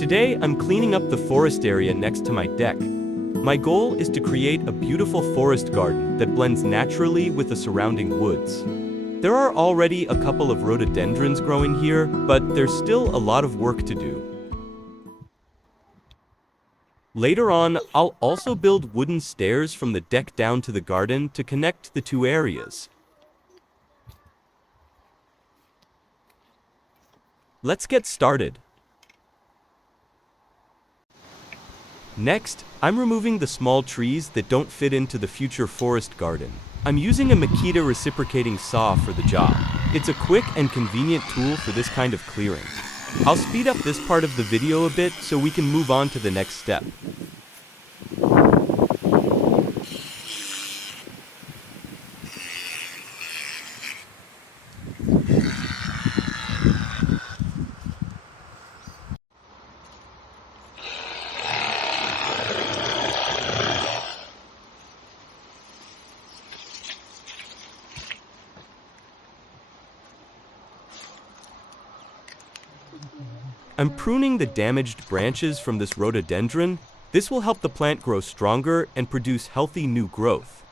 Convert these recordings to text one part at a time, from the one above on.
Today, I'm cleaning up the forest area next to my deck. My goal is to create a beautiful forest garden that blends naturally with the surrounding woods. There are already a couple of rhododendrons growing here, but there's still a lot of work to do. Later on, I'll also build wooden stairs from the deck down to the garden to connect the two areas. Let's get started. Next, I'm removing the small trees that don't fit into the future forest garden. I'm using a Makita reciprocating saw for the job. It's a quick and convenient tool for this kind of clearing. I'll speed up this part of the video a bit so we can move on to the next step. I'm pruning the damaged branches from this rhododendron. This will help the plant grow stronger and produce healthy new growth.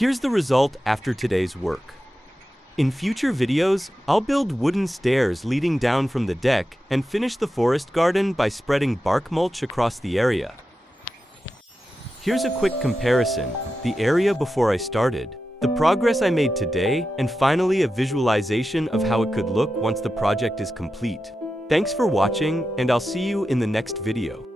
Here's the result after today's work. In future videos, I'll build wooden stairs leading down from the deck and finish the forest garden by spreading bark mulch across the area. Here's a quick comparison, the area before I started, the progress I made today, and finally a visualization of how it could look once the project is complete. Thanks for watching, and I'll see you in the next video.